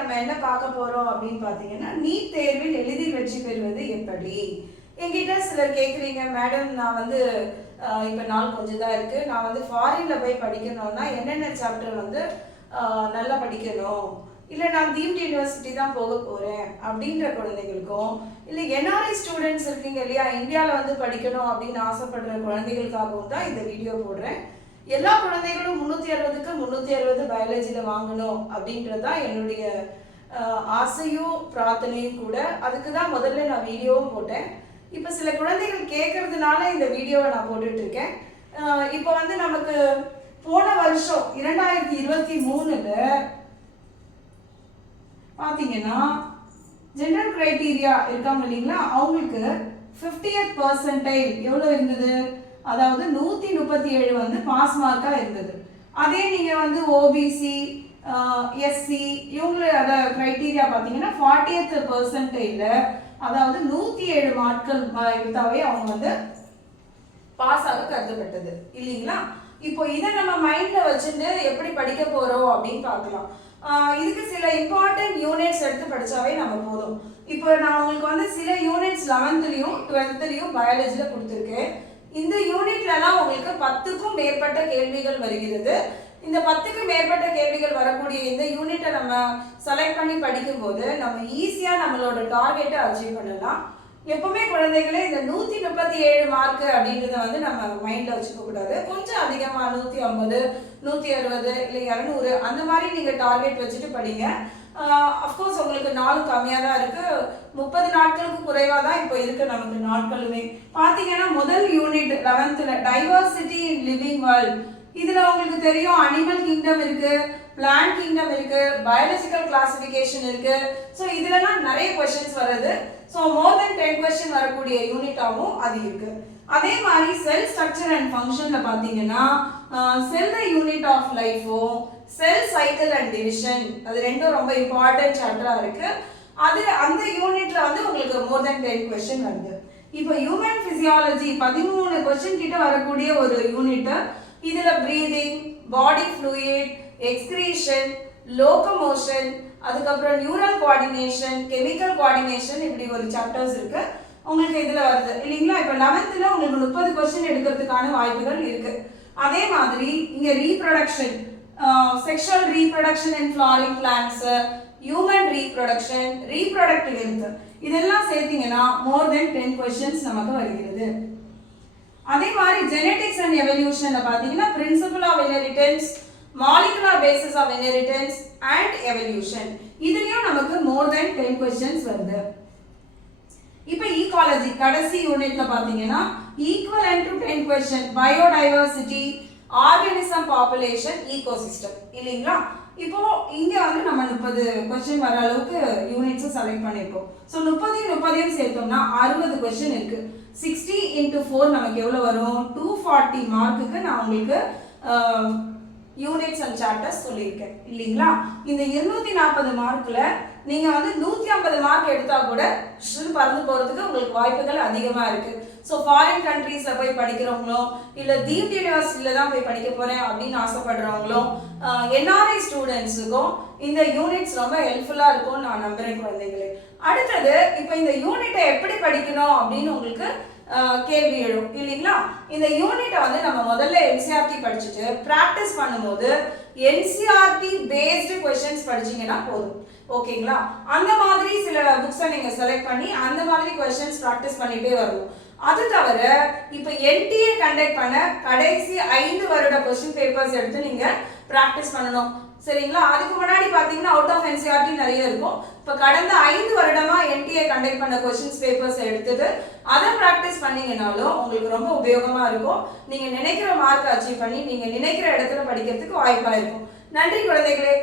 நம்ம என்ன பார்க்க போறோம் அப்படின்னு பார்த்தீங்கன்னா, நீட் தேர்வில் எளிதில் வெற்றி பெறுவது எப்படி? என்கிட்ட சிலர் கேட்குறீங்க, மேடம் நான் வந்து இப்போ நாள் கொஞ்சம் தான் இருக்குது, நான் வந்து ஃபாரினில் போய் படிக்கணும்னா என்னென்ன சாப்டர் வந்து நல்லா படிக்கணும், இல்லை நான் டீம்டு யூனிவர்சிட்டி தான் போக போகிறேன் அப்படின்ற குழந்தைகளுக்கும், இல்லை என்ஆர்ஐ ஸ்டூடெண்ட்ஸ் இருக்கீங்க இல்லையா, இந்தியாவில் வந்து படிக்கணும் அப்படின்னு ஆசைப்படுற குழந்தைகளுக்காகவும் தான் இந்த வீடியோ போடுறேன். எல்லா குழந்தைகளும் 360க்கு 360 பயாலஜியில் வாங்கணும் அப்படின்றது தான் என்னுடைய ஆசையும் பிரார்த்தனையும் கூட. அதுக்கு தான் முதல்ல நான் வீடியோவும் போட்டேன். இப்போ சில குழந்தைகள் கேட்கறதுனால இந்த வீடியோவை நான் போட்டுட்டு இருக்கேன். இப்போ வந்து நமக்கு போன வருஷம் 2023ல் பார்த்தீங்கன்னா ஜெனரல் கிரைட்டீரியா இருக்காங்க இல்லைங்களா, அவங்களுக்கு 50th பர்சன்டைல் எவ்வளோ இருந்தது, அதாவது 137 வந்து பாஸ் மார்க்காக இருந்தது. அதே நீங்கள் வந்து ஓபிசி எஸ்சி இவங்களோட கிரைட்டீரியா பார்த்தீங்கன்னா 40th பர்சன்டைலில், அதாவது 107 மார்க்கள் எடுத்தாவே அவங்க வந்து பாஸாக கருதப்பட்டது இல்லைங்களா. இப்போ இதை நம்ம மைண்டில் வச்சுட்டு எப்படி படிக்க போகிறோம் அப்படின்னு பார்க்கலாம். இதுக்கு சில இம்பார்ட்டன்ட் யூனிட்ஸ் எடுத்து படித்தாவே நம்ம போதும். இப்போ நான் உங்களுக்கு வந்து சில யூனிட்ஸ் 11th 12th பயாலஜியில் கொடுத்துருக்கேன். இந்த யூனிட்லலாம் உங்களுக்கு 10க்கும் மேற்பட்ட கேள்விகள் வருகிறது. இந்த 10க்கு மேற்பட்ட கேள்விகள் வரக்கூடிய இந்த யூனிட்டை நம்ம செலக்ட் பண்ணி படிக்கும்போது நம்ம ஈஸியாக நம்மளோட டார்கெட்டை அச்சீவ் பண்ணலாம். எப்பவுமே குழந்தைகளே இந்த 137 மார்க்கு அப்படின்றத வந்து நம்ம மைண்டில் வச்சுக்க கூடாது. கொஞ்சம் அதிகமாக 150 160 இல்லை 200 அந்த மாதிரி நீங்கள் டார்கெட் வச்சுட்டு படிங்க. அஃப்கோர்ஸ் உங்களுக்கு நாளும் கம்மியாக தான் இருக்குது, 30 நாட்களுக்கு குறைவாக தான் இப்போ இருக்குது நமக்கு நாட்களுமே. பார்த்தீங்கன்னா முதல் unit 11th diversity in living world, இதில் உங்களுக்கு தெரியும் அனிமல் கிங்டம் இருக்குது, பிளான்ட் கிங்டம் இருக்குது, பயாலஜிக்கல் கிளாசிஃபிகேஷன் இருக்குது. ஸோ இதுலலாம் நிறைய கொஷின்ஸ் வருது. ஸோ மோர் தென் 10 கொஷின் வரக்கூடிய யூனிட்டாகவும் அது இருக்குது. அதே மாதிரி செல் ஸ்ட்ரக்சர் அண்ட் ஃபங்க்ஷனில் பார்த்தீங்கன்னா செல் த யூனிட் ஆஃப் லைஃபும் செல் சைக்கிள் அண்ட் டிவிஷன், அது ரெண்டும் ரொம்ப இம்பார்ட்டன்ட் சாப்டராக இருக்குது. அது அந்த யூனிட்டில் வந்து உங்களுக்கு மோர் தென் 10 கொஷின் வருது. இப்போ ஹியூமன் ஃபிசியாலஜி 13 கொஷின் கிட்ட வரக்கூடிய ஒரு யூனிட்டு. இதில் ப்ரீதிங், பாடி ஃப்ளூயிட், எக்ஸ்கிரீஷன், லோகமோஷன், அதுக்கப்புறம் நியூரல் கோஆர்டினேஷன், கெமிக்கல் கோஆர்டினேஷன், இப்படி ஒரு சாப்டர்ஸ் இருக்கு உங்களுக்கு இதில் வருது இல்லைங்களா. இப்போ 11th உங்களுக்கு 30 கொஸ்டின் எடுக்கிறதுக்கான வாய்ப்புகள் இருக்கு. அதே மாதிரி இங்கே reproduction, sexual reproduction and flooring plants, human reproduction, reproductive health, இதெல்லாம் சேர்த்தீங்கன்னா மோர் தென் 10 கொஸ்டின்ஸ் நமக்கு வருகிறது. அதே மாதிரி ஜெனெடிக்ஸ் அண்ட் எவல்யூஷன்ல பார்த்தீங்கன்னா principle of inheritance, molecular basis of inheritance and evolution, இதுலயும் நமக்கு மோர் தென் 10 கொஸ்டின்ஸ் வருது. இப்போ ஈகாலஜி கடைசி யூனிட்ல பார்த்தீங்கன்னா equivalent to 10 question, biodiversity, organism population, ecosystem இல்லைங்களா. இப்போ இங்க வந்து நம்ம 30 கொஸ்டின் வர அளவுக்கு யூனிட்ஸ் செலக்ட் பண்ணிருக்கோம். ஸோ 30 சேர்த்தோம்னா 60 கொஸ்டின் இருக்கு. 60 × 4 நமக்கு எவ்வளோ வரும், 240 மார்க்குக்கு நான் உங்களுக்கு யூனிட்ஸ் அண்ட் சாப்டர்ஸ் சொல்லியிருக்கேன் இல்லைங்களா. இந்த 240 மார்க்கில் நீங்கள் வந்து 150 மார்க் எடுத்தால் கூட பறந்து போகிறதுக்கு உங்களுக்கு வாய்ப்புகள் அதிகமாக இருக்குது. ஸோ ஃபாரின் கண்ட்ரீஸில் போய் படிக்கிறவங்களும், இல்லை டீம்டு யூனிவர்சிட்டியில் தான் போய் படிக்க போகிறேன் அப்படின்னு ஆசைப்படுறவங்களும், என்ஆர்ஐ ஸ்டூடெண்ட்ஸுக்கும் இந்த யூனிட்ஸ் ரொம்ப ஹெல்ப்ஃபுல்லாக இருக்கும்னு நான் நம்புகிறேன் குழந்தைகளே. அடுத்தது இப்போ இந்த யூனிட்டை எப்படி படிக்கணும் அப்படின்னு உங்களுக்கு கேள்வி எழும் இல்லைங்களா. இந்த யூனிட்டை வந்து நம்ம முதல்ல என்சிஆர்டி படிச்சுட்டு ப்ராக்டிஸ் பண்ணும்போது என்சிஆர்டி பேஸ்டு கொஸ்டின்ஸ் படிச்சீங்கன்னா போதும் ஓகேங்களா. அந்த மாதிரி சில புக்ஸை நீங்கள் செலக்ட் பண்ணி அந்த மாதிரி கொஸ்டின்ஸ் ப்ராக்டிஸ் பண்ணிட்டே வரணும். அது தவிர இப்போ என்டிஏ கண்டக்ட் பண்ண கடைசி 5 வருட கொஸ்டின் பேப்பர்ஸ் எடுத்து நீங்கள் ப்ராக்டிஸ் பண்ணணும் சரிங்களா. அதுக்கு முன்னாடி பார்த்தீங்கன்னா அவுட் ஆஃப் என்சிஆர்டி நிறைய இருக்கும். இப்போ கடந்த 5 வருடமாக என்டிஏ கண்டக்ட் பண்ண கொஸ்டின்ஸ் பேப்பர்ஸ் எடுத்துட்டு அதை ப்ராக்டிஸ் பண்ணீங்கன்னாலும் உங்களுக்கு ரொம்ப உபயோகமாக இருக்கும். நீங்கள் நினைக்கிற மார்க் அச்சீவ் பண்ணி நீங்கள் நினைக்கிற இடத்துல படிக்கிறதுக்கு வாய்ப்பாக இருக்கும். நன்றி குழந்தைகளே.